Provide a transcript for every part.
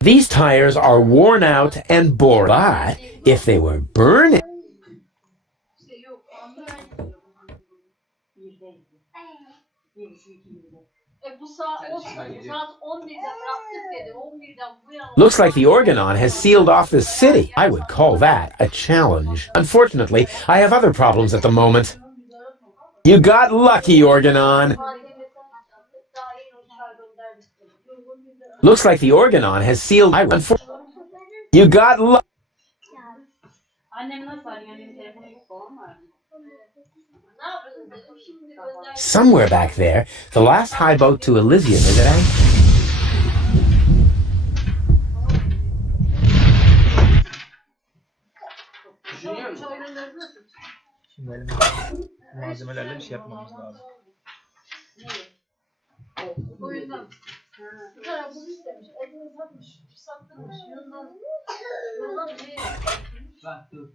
These tires are worn out and bored, but if they were burning... Looks like the Organon has sealed off the city. I would call that a challenge. Unfortunately, I have other problems at the moment. You got lucky, Organon. Looks like the Organon has sealed... You got lucky. Somewhere back there, the last high boat to Elysium is at anchor. Şimdi malzemelerle bir şey yapmamız lazım. O yüzden bu taraf bunu istemiş. Etini satmış. Sattırmış. Yoldan bir... Bak dur.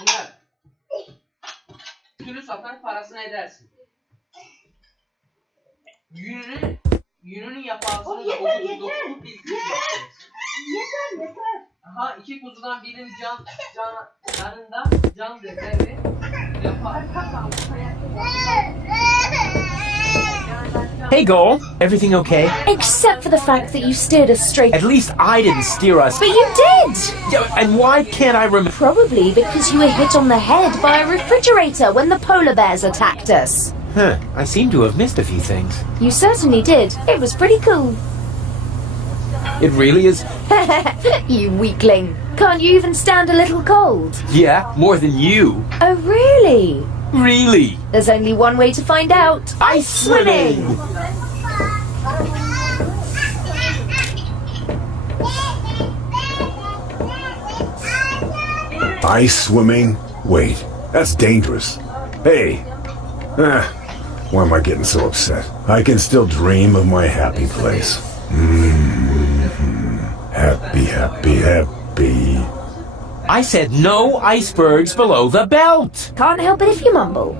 Hilal. Türü satar parasını edersin. Yününün yapasını da dokunup bir kız yapacaksın. Yeter. Aha iki kuzudan birinin canında can rezervi yapar. Hey, Goal. Everything okay? Except for the fact that you steered us straight. At least I didn't steer us. But you did! And why can't I remember? Probably because you were hit on the head by a refrigerator when the polar bears attacked us. Huh, I seem to have missed a few things. You certainly did. It was pretty cool. It really is? You weakling. Can't you even stand a little cold? Yeah, more than you. Oh, really? Really? There's only one way to find out. Ice swimming! Ice swimming? Wait, that's dangerous. Hey! Why am I getting so upset? I can still dream of my happy place. Happy, happy, happy. I said no icebergs below the belt. Can't help it if you mumble.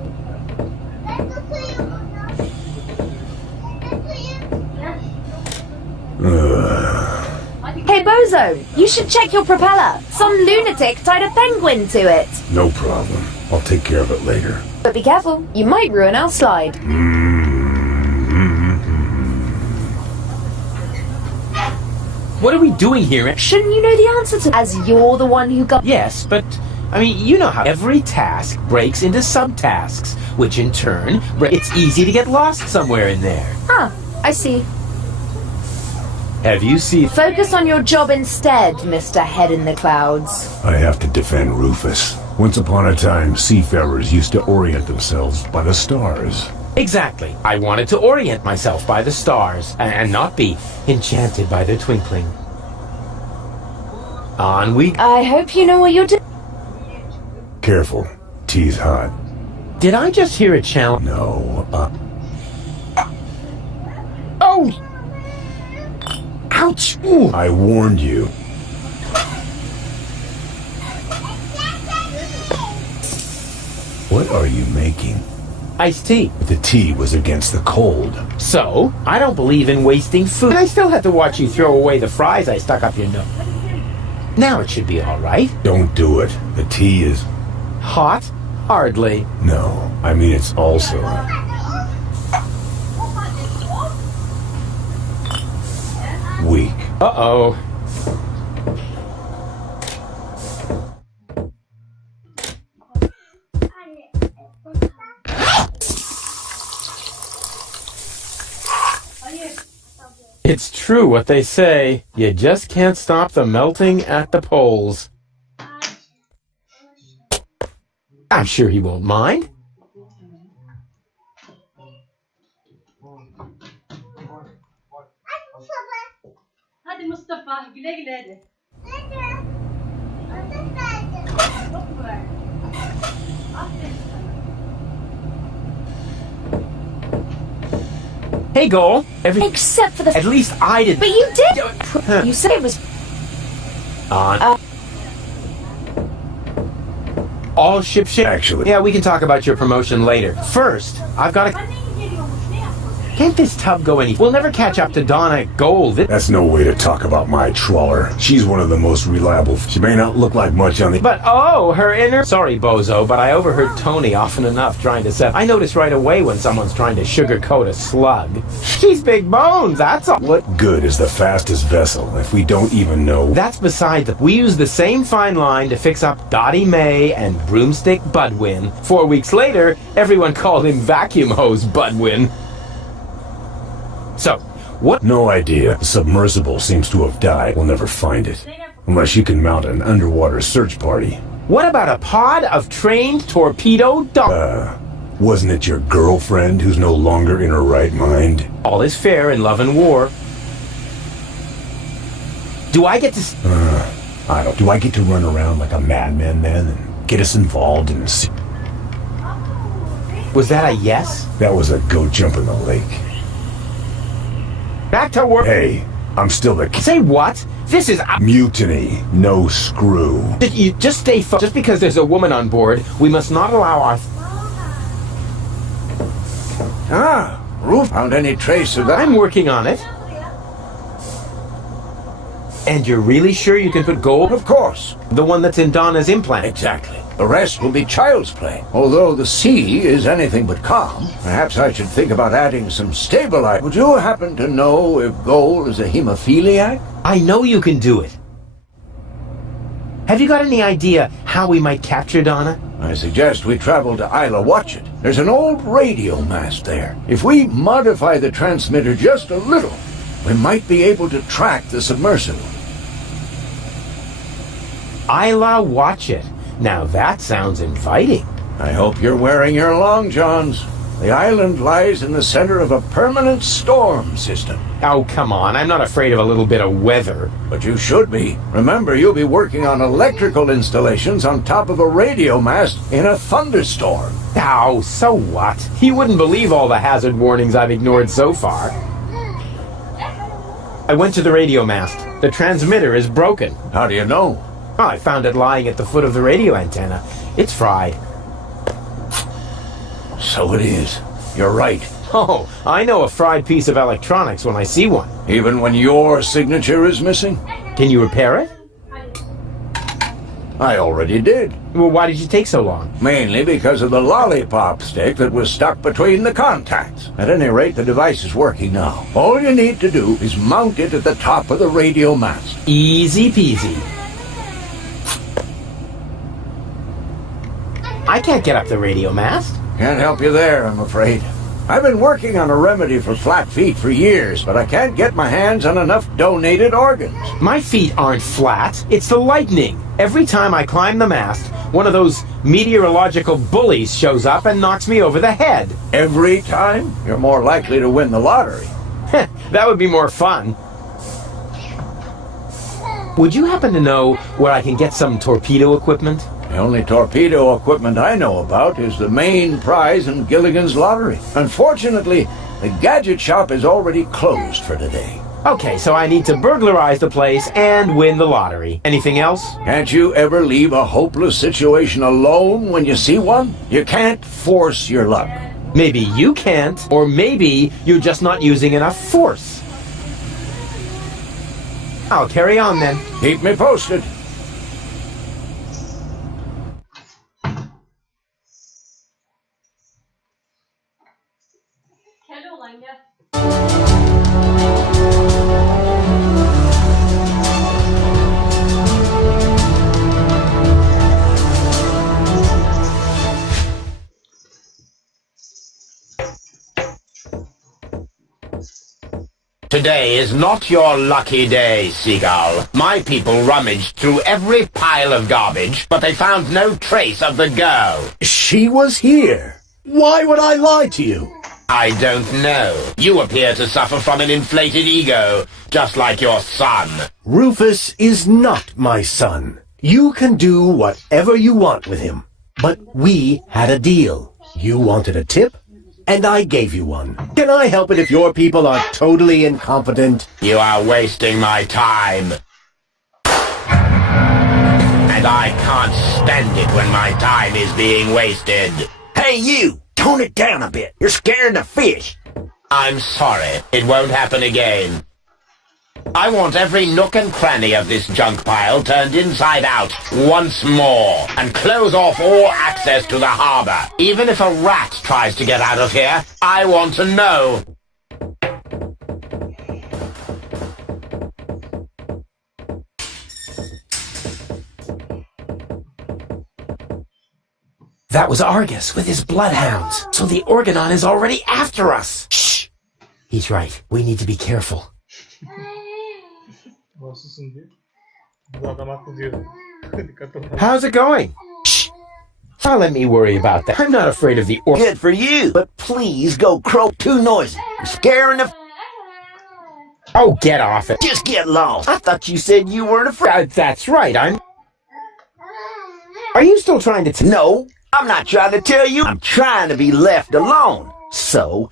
Hey, Bozo, you should check your propeller. Some lunatic tied a penguin to it. No problem. I'll take care of it later. But be careful, you might ruin our slide. What are we doing here? Shouldn't you know the answer to... As you're the one who got... Yes, but, I mean, you know how every task breaks into subtasks, which in turn, it's easy to get lost somewhere in there. Ah, I see. Have you seen... Focus on your job instead, Mr. Head in the Clouds. I have to defend Rufus. Once upon a time, seafarers used to orient themselves by the stars. Exactly. I wanted to orient myself by the stars and not be enchanted by their twinkling. On we... I hope you know what you're doing. Careful. Tea's hot. Did I just hear a challenge? No, Oh! Ouch! Ooh. I warned you. What are you making? Iced tea. The tea was against the cold. So, I don't believe in wasting food. I still had to watch you throw away the fries I stuck up your nose. Now it should be all right. Don't do it. The tea is... Hot? Hardly. No, I mean it's also... weak. Uh-oh. It's true what they say. You just can't stop the melting at the poles. I'm sure he won't mind. Hadi Mustafa, güle güle hadi. Hey, Goal. Except for the... At least I did. But you did! You said it was... On. all ship. Actually. Yeah, we can talk about your promotion later. First, I've got to... Can't this tub go any... We'll never catch up to Donna at Gold. That's no way to talk about my trawler. She's one of the most reliable. She may not look like much on the... But, oh, her inner... Sorry, Bozo, but I overheard Tony often enough trying to set... I notice right away when someone's trying to sugarcoat a slug. She's big bones, that's all. What good is the fastest vessel if we don't even know... That's beside the... We used the same fine line to fix up Dottie May and Broomstick Budwin. 4 weeks later, everyone called him Vacuum Hose Budwin. So, what? No idea. The submersible seems to have died. We'll never find it. Unless you can mount an underwater search party. What about a pod of trained torpedo dog? Wasn't it your girlfriend who's no longer in her right mind? All is fair in love and war. Do I get to... Do I get to run around like a madman then and get us involved in... Was that a yes? That was a go jump in the lake. Back to work. Hey, I'm still the... Say what? This is... Mutiny. No screw. You just stay Just because there's a woman on board, we must not allow our... Roof. Found any trace of that? I'm working on it. And you're really sure you can put gold? Of course. The one that's in Donna's implant. Exactly. The rest will be child's play. Although the sea is anything but calm, perhaps I should think about adding some stabilizer. Would you happen to know if gold is a hemophiliac? I know you can do it. Have you got any idea how we might capture Donna? I suggest we travel to Isla Watchet. There's an old radio mast there. If we modify the transmitter just a little, we might be able to track the submersible. Isla Watchet. Now that sounds inviting. I hope you're wearing your long johns. The island lies in the center of a permanent storm system. Oh, come on. I'm not afraid of a little bit of weather. But you should be. Remember, you'll be working on electrical installations on top of a radio mast in a thunderstorm. Oh, so what? You wouldn't believe all the hazard warnings I've ignored so far. I went to the radio mast. The transmitter is broken. How do you know? Oh, I found it lying at the foot of the radio antenna. It's fried. So it is. You're right. Oh, I know a fried piece of electronics when I see one. Even when your signature is missing? Can you repair it? I already did. Well, why did you take so long? Mainly because of the lollipop stick that was stuck between the contacts. At any rate, the device is working now. All you need to do is mount it at the top of the radio mast. Easy peasy. I can't get up the radio mast. Can't help you there, I'm afraid. I've been working on a remedy for flat feet for years, but I can't get my hands on enough donated organs. My feet aren't flat. It's the lightning. Every time I climb the mast, one of those meteorological bullies shows up and knocks me over the head. Every time? You're more likely to win the lottery. That would be more fun. Would you happen to know where I can get some torpedo equipment? The only torpedo equipment I know about is the main prize in Gilligan's lottery. Unfortunately, the gadget shop is already closed for today. Okay, so I need to burglarize the place and win the lottery. Anything else? Can't you ever leave a hopeless situation alone when you see one? You can't force your luck. Maybe you can't, or maybe you're just not using enough force. I'll carry on then. Keep me posted. Today is not your lucky day, Seagull. My people rummaged through every pile of garbage, but they found no trace of the girl. She was here. Why would I lie to you? I don't know. You appear to suffer from an inflated ego, just like your son. Rufus is not my son. You can do whatever you want with him. But we had a deal. You wanted a tip, and I gave you one. Can I help it if your people are totally incompetent? You are wasting my time. And and I can't stand it when my time is being wasted. Hey, you! Tone it down a bit. You're scaring the fish. I'm sorry. It won't happen again. I want every nook and cranny of this junk pile turned inside out once more, and close off all access to the harbor. Even if a rat tries to get out of here, I want to know. That was Argus with his bloodhounds. So the Organon is already after us. Shh! He's right. We need to be careful. Susun diyor. Bu adam haklı diyor. Dikkat olun. How's it going? Shh! Now let me worry about that. I'm not afraid of the Organon. Good for you, but please go croak too noisy. You're scaring the... Oh, get off it. Just get lost. I thought you said you weren't afraid. That's right. Are you still trying to... No, I'm not trying to tell you. I'm trying to be left alone. So...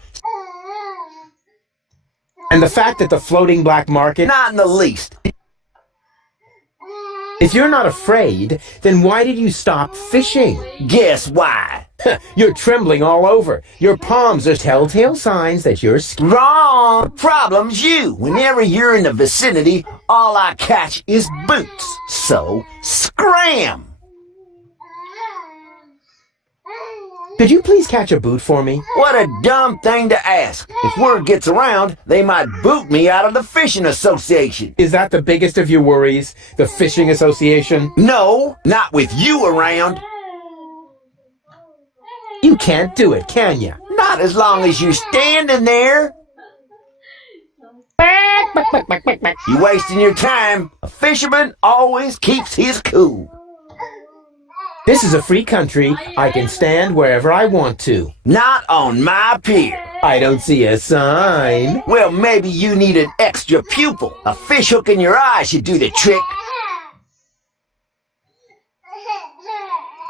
And the fact that the floating black market... Not in the least. If you're not afraid, then why did you stop fishing? Guess why? You're trembling all over. Your palms are telltale signs that you're scared. Wrong! The problem's you. Whenever you're in the vicinity, all I catch is boots. So, scram! Could you please catch a boot for me? What a dumb thing to ask. If word gets around, they might boot me out of the fishing association. Is that the biggest of your worries? The fishing association? No, not with you around. You can't do it, can you? Not as long as you're standing there. You're wasting your time. A fisherman always keeps his cool. This is a free country. I can stand wherever I want to. Not on my pier. I don't see a sign. Well, maybe you need an extra pupil. A fish hook in your eye should do the trick.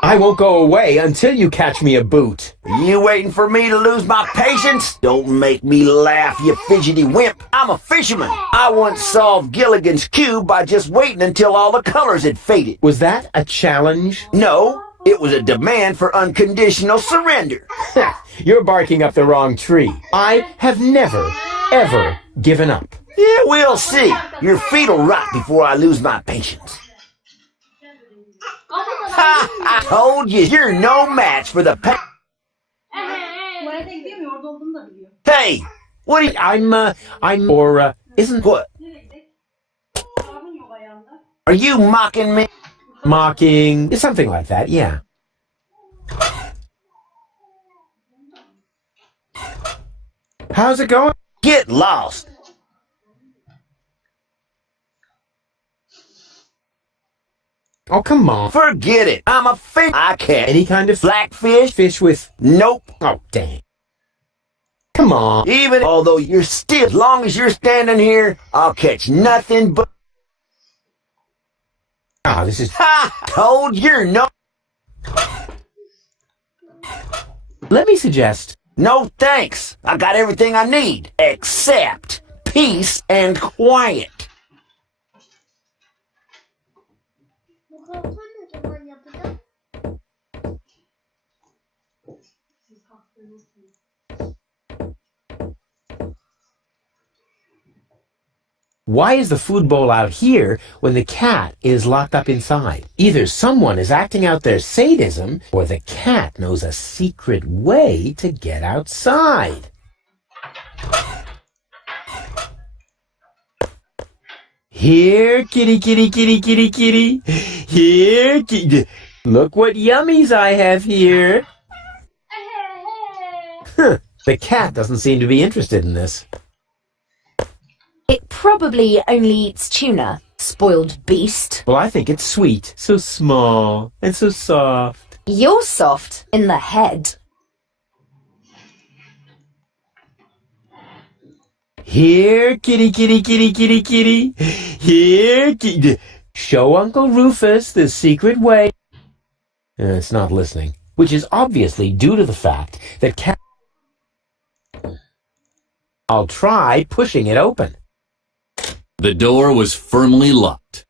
I won't go away until you catch me a boot. You waiting for me to lose my patience? Don't make me laugh, you fidgety wimp. I'm a fisherman. I once solved Gilligan's Cube by just waiting until all the colors had faded. Was that a challenge? No, it was a demand for unconditional surrender. You're barking up the wrong tree. I have never, ever given up. Yeah, we'll see. Your feet will rot before I lose my patience. Ha! I told you, you're no match for the Tuvalete gidemiyor, orada olduğunu da biliyor. Hey, what are you... Isn't... What? Çorabın yok ayağında. Are you mocking me? Mocking... Something like that, yeah. How's it going? Get lost. Oh, come on. Forget it. I'm a fish. I catch Any kind of blackfish. fish with... Nope. Oh, dang. Come on. Even although you're still, as long as you're standing here, I'll catch nothing but... Ah, this is... Ha! Told you're no... Let me suggest... No thanks. I got everything I need. Except peace and quiet. Bu kontrol ne zaman yapacağım? Siz haklısınız. Why is the food bowl out here when the cat is locked up inside? Either someone is acting out their sadism, or the cat knows a secret way to get outside. Here, kitty, kitty, kitty, kitty, kitty. Here, kitty. Look what yummies I have here. The cat doesn't seem to be interested in this. It probably only eats tuna, spoiled beast. Well, I think it's sweet. So small and so soft. You're soft in the head. Here, kitty, kitty, kitty, kitty, kitty. Here, kitty. Show Uncle Rufus the secret way. It's not listening, which is obviously due to the fact that cat... I'll try pushing it open. The door was firmly locked.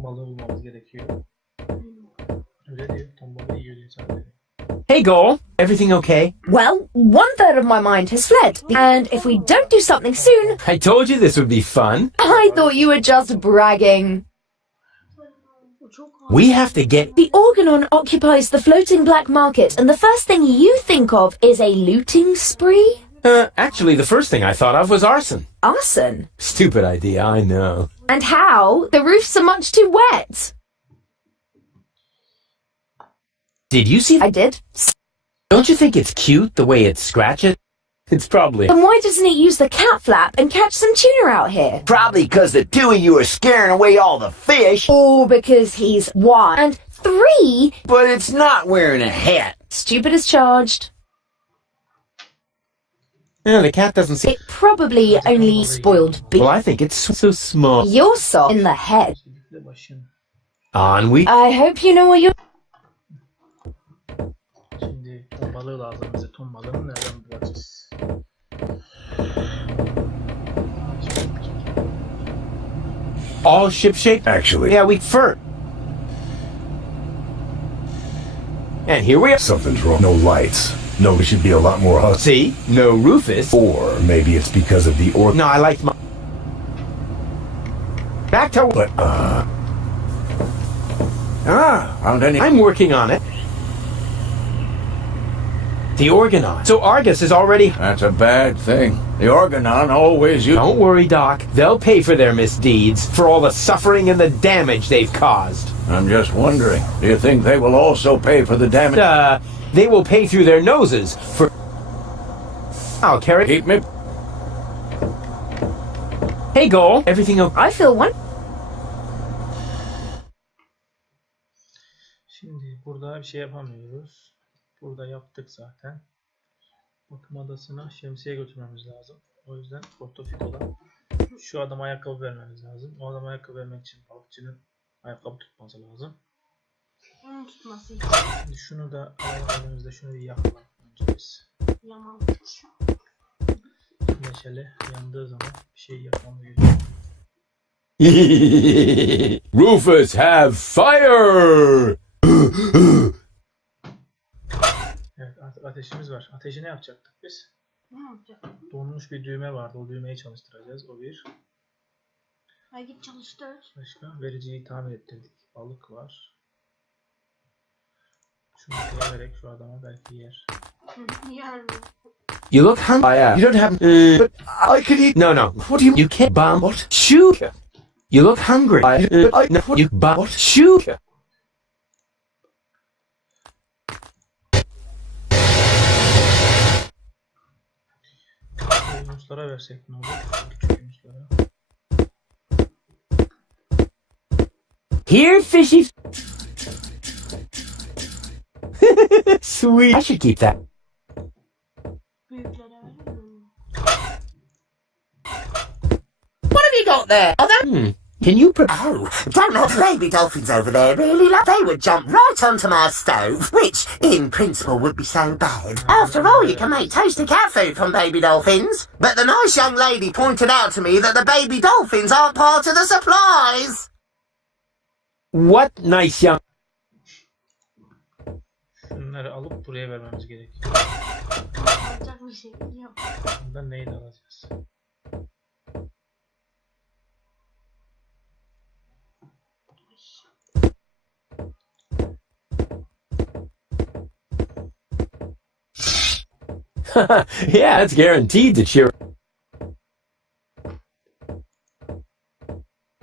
Ton balığı bulmamız gerekiyor. Öyle diyor. Ton balığı yiyor diyor sadece. Hey, Goal. Everything okay? Well, 1/3 of my mind has fled, and if we don't do something soon, I told you this would be fun. I thought you were just bragging. O çok We have to get... The Organon occupies the floating black market, and the first thing you think of is a looting spree? Actually, the first thing I thought of was arson. Arson? Stupid idea, I know. And how? The roofs are much too wet. Did you see... I did. Don't you think it's cute the way it scratches? It's probably... Then why doesn't it use the cat flap and catch some tuna out here? Probably because the two of you are scaring away all the fish. Or because he's 1. And 3, But it's not wearing a hat. stupid as charged. Yeah, the cat doesn't see... It probably only spoiled Well, I think it's so small. You're soft in the head. Kesinlikle başın. On we... I hope you know what you're... Şimdi ton balığı lazım bize. Ton balığını nereden bulacağız? All ship-shape? Actually, Yeah, we... Fur. And here we are. something's wrong. No lights. No, we should be a lot more hustling. See? No Rufus. Or maybe it's because of the No, I liked my... Back to... But, Found any? I'm working on it. The Organon. So Argus is already... That's a bad thing. The Organon always use... Don't worry, Doc. They'll pay for their misdeeds, for all the suffering and the damage they've caused. I'm just wondering, do you think they will also pay for the damage? They will pay through their noses for... I'll carry... Keep me... Hey, Goal. Everything okay? I feel one... Şimdi burada bir şey yapamıyoruz. Burada yaptık zaten. Bakım odasına şemsiye götürmemiz lazım. O yüzden Portofiko'da şu adama ayakkabı vermemiz lazım. O adama ayakkabı vermek için balıkçının ayakkabı tutması lazım. onun tutması Şimdi şunu da elimizde şunu bir yakalım önce biz. yaman. Meşale yandığı zaman bir şey yapmamız gerekiyor. Rufus, have fire! Evet, artık ateşimiz var. Ateşi ne yapacaktık biz? Ne yapacak? Donmuş bir düğme vardı. O düğmeyi çalıştıracağız. O bir. Hadi git çalıştır. Başka? Vericiyi tamir ettirdik. Balık var. Şunu severek şu adama belki yer. Yer mi? You look hungry. You don't have... But I could eat... No. What do you... You can't bomb... What? Shoot! You look hungry. No, you... What? Shoot! Yunuslara versek ne olur? Küçük yunuslara. Here, fishy... Sweet. I should keep that. Büyüklere verir mi? What have you got there? Are they... Can you... Oh, don't have baby dolphins over there, really? Like, they would jump right onto my stove, which, in principle, would be so bad. After all, you can make toasted cat food from baby dolphins. But the nice young lady pointed out to me that the baby dolphins aren't part of the supplies. What nice young... Şunları alıp buraya vermemiz gerekiyor. Alacak bir şey yok. Bundan neyi de alacağız? Yeah, it's guaranteed to cheer...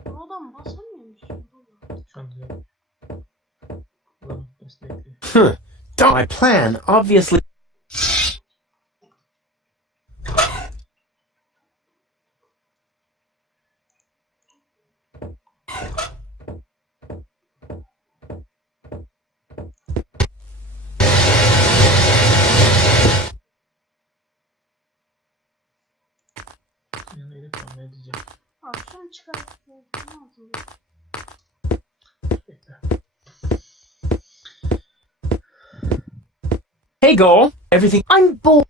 Bu adam basamıyormuş. Şu anda yok. Ulan destekli. Don't... My plan, obviously... Yani öyle tahmin edeceğim. Abi şunu çıkar. Ne yapayım? Bekle. Hey, Goal. Everything... I'm bored.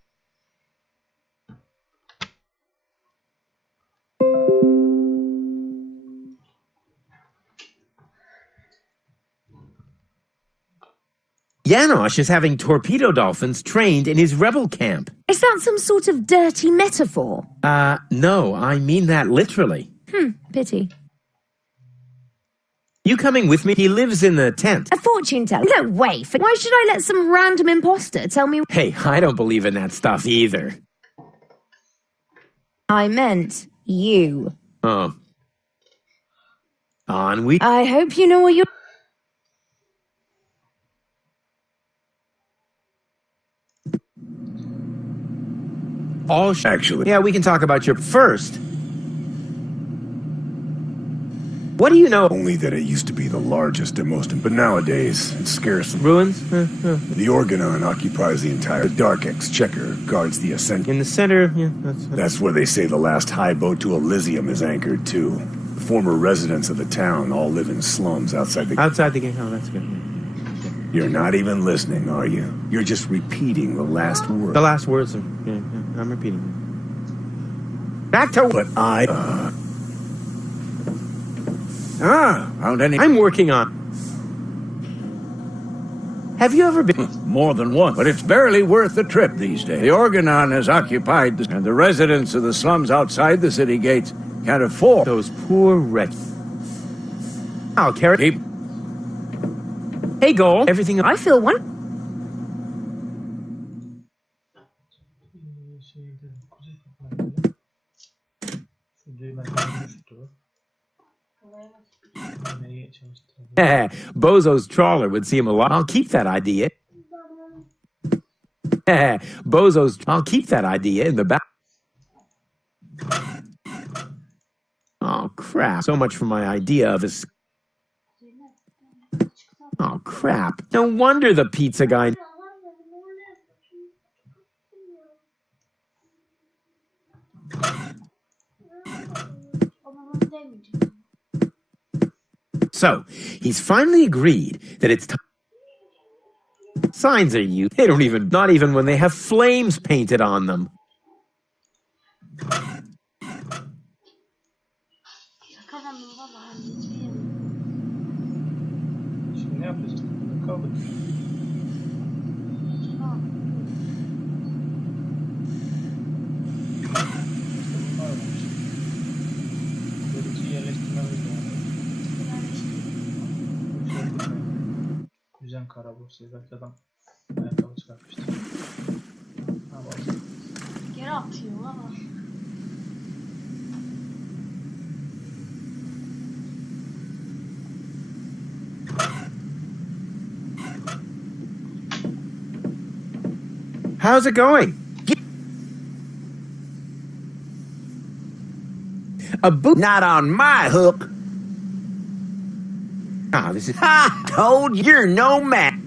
Janosch is having torpedo dolphins trained in his rebel camp. Is that some sort of dirty metaphor? No, I mean that literally. Pity. You coming with me? He lives in the tent. A fortune teller? No way. Why should I let some random imposter tell me? Hey, I don't believe in that stuff either. I meant you. Oh. On we... I hope you know what you're... Actually, Yeah, we can talk about your first. What do you know? only that it used to be the largest and most, but nowadays it's scarce. Ruins? The Organon occupies the entire. The Dark Exchequer guards the Ascent. In the center, yeah, That's where they say the last high boat to Elysium is anchored too. The former residents of the town all live in slums outside the. outside the game. Oh, that's good. You're not even listening, are you? You're just repeating the last word. The last words are... Yeah, I'm repeating. Back to... But I. Found any? I'm working on... Have you ever been... More than one, but it's barely worth the trip these days. The Organon has occupied, and the residents of the slums outside the city gates can't afford. Those poor wretches. I'll carry... Keep. Hey, Goal. Everything... I feel one. Bozo's trawler would seem a lot. I'll keep that idea. I'll keep that idea in the back. Oh, crap. So much for my idea of a... Oh, crap. No wonder the pizza guy... So, he's finally agreed that it's time. Signs are used. They don't even, not even when they have flames painted on them. Şimdi ne yapacağız? Kaldık. Bunlar varmış. Görüntüyü yerleştirmemiz lazım. Güzel kara borsayı belki adam ayakkabı çıkartmıştır. Ha bak. Geri atıyor ama. How's it going? A boot. Not on my hook. Ah, this is... Ha! Told you're no man.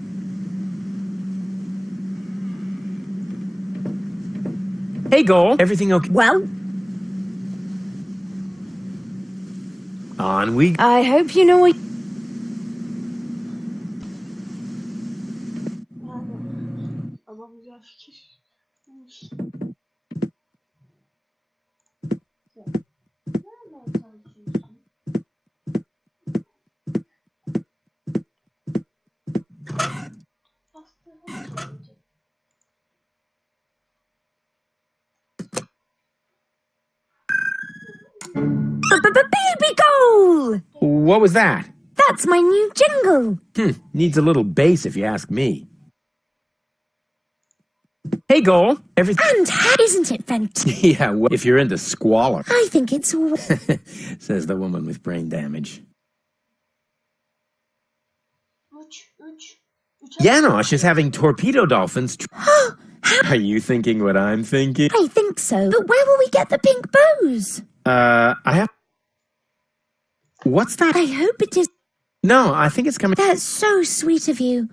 Hey, Goal. Everything okay? Well, On we... I hope you know what... Ama güzel fikir. Ne yapmaya çalışıyorsun? Bastırma çalacak. Baby goal! What was that? That's my new jingle. Needs a little bass if you ask me. Hey, Goal. Everything... And isn't it fantastic? Yeah, well, if you're into squalor. I think it's all... Says the woman with brain damage. 3. Janosch is having torpedo dolphins... Are you thinking what I'm thinking? I think so. But where will we get the pink bows? I have... What's that? I hope it is... No, I think it's coming... That's so sweet of you.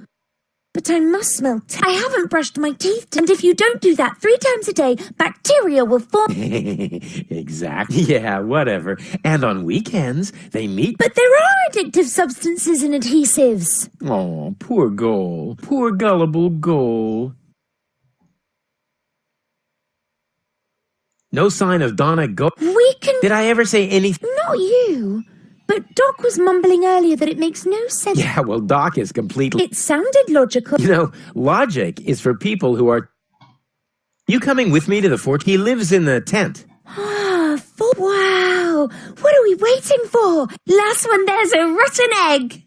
But I must smell... I haven't brushed my teeth. And if you don't do that 3 times a day, bacteria will form... Exactly. Yeah, whatever. And on weekends, they meet... But there are addictive substances in adhesives. Oh, poor Goal. Poor gullible Goal. No sign of Donna Go... We can... Did I ever say anything? Not you. But Doc was mumbling earlier that it makes no sense. Yeah, well, Doc is completely... It sounded logical. You know, logic is for people who are... You coming with me to the fort? He lives in the tent. Wow! What are we waiting for? Last one, there's a rotten egg!